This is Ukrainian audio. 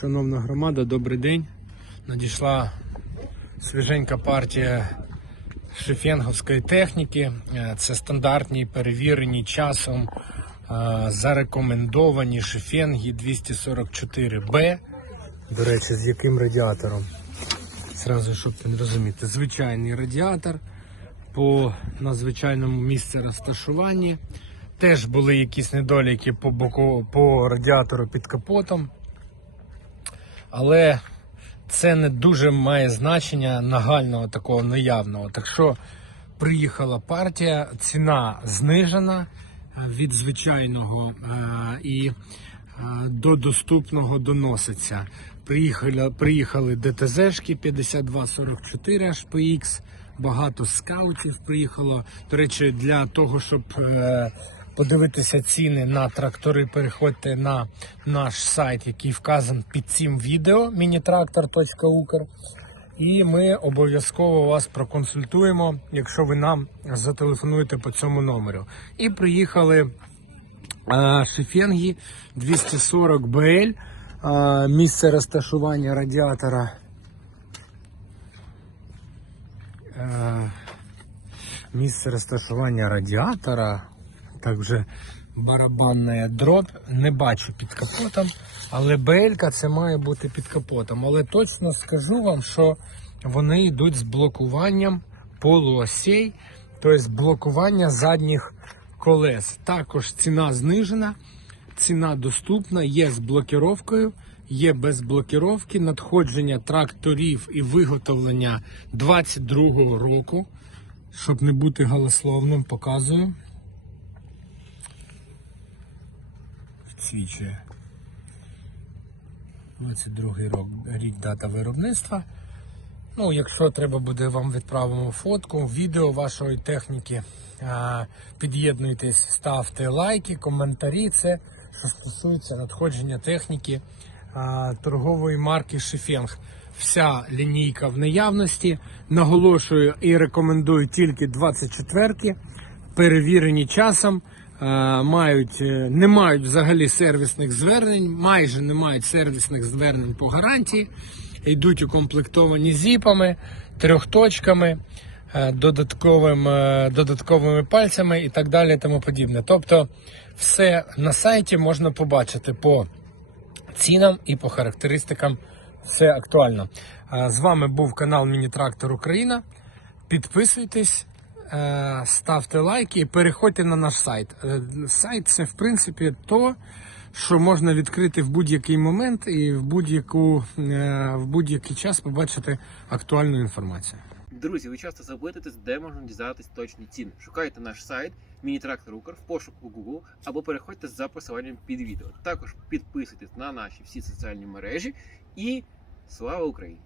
Шановна громада, добрий день. Надійшла свіженька партія шефенговської техніки. Е, Це стандартні, перевірені часом, е, зарекомендовані шефенги 244Б. До речі, з яким радіатором? Зразу, щоб ви розуміти, звичайний радіатор по надзвичайному місці розташуванні. Теж були якісь недоліки по боку по радіатору під капотом. Але це не дуже має значення нагального такого наявного. Так що приїхала партія, ціна знижена від звичайного е, і е, до доступного доноситься. Приїхали, приїхали ДТЗшки 5244 HPX, багато скаутів приїхало. До речі, для того, щоб е, подивитися ціни на трактори, переходьте на наш сайт, який вказан під цим відео minitractor.ukr. І ми обов'язково вас проконсультуємо, якщо ви нам зателефонуєте по цьому номеру. І приїхали е, шефенги 240 BL, е, місце розташування радіатора. Е, місце розташування радіатора. Так вже дробь. Не бачу під капотом, але БЛ це має бути під капотом. Але точно скажу вам, що вони йдуть з блокуванням полуосей, тобто блокування задніх колес. Також ціна знижена, ціна доступна, є з блокіровкою. Є без блокіровки надходження тракторів і виготовлення 22-го року. Щоб не бути голословним, показую. Свідчує. 22-й рок, рік дата виробництва. Ну, якщо треба буде, вам відправимо фотку, відео вашої техніки. Під'єднуйтесь, ставте лайки, коментарі. Це що стосується надходження техніки торгової марки Шефенг. Вся лінійка в наявності. Наголошую і рекомендую тільки 24-ки, перевірені часом. Е, Мають, е, не мають взагалі сервісних звернень, майже не мають сервісних звернень по гарантії. Йдуть укомплектовані зіпами, трьохточками, е, додатковим, додатковими пальцями і так далі. Тому подібне. Тобто, все на сайті можна побачити по цінам і по характеристикам. Все актуально. З вами був канал Міні-Трактор Україна. Підписуйтесь, ставте лайки і переходьте на наш сайт. Е, Сайт це в принципі то, що можна відкрити в будь-який момент і в будь-яку е, в будь-який час побачити актуальну інформацію. Друзі, ви часто запитуєтесь, де можна дізнатись точні ціни. Шукайте наш сайт Міні-Трактор в пошуку Google або переходьте за посиланням під відео. Також підписуйтесь на наші всі соціальні мережі і слава Україні!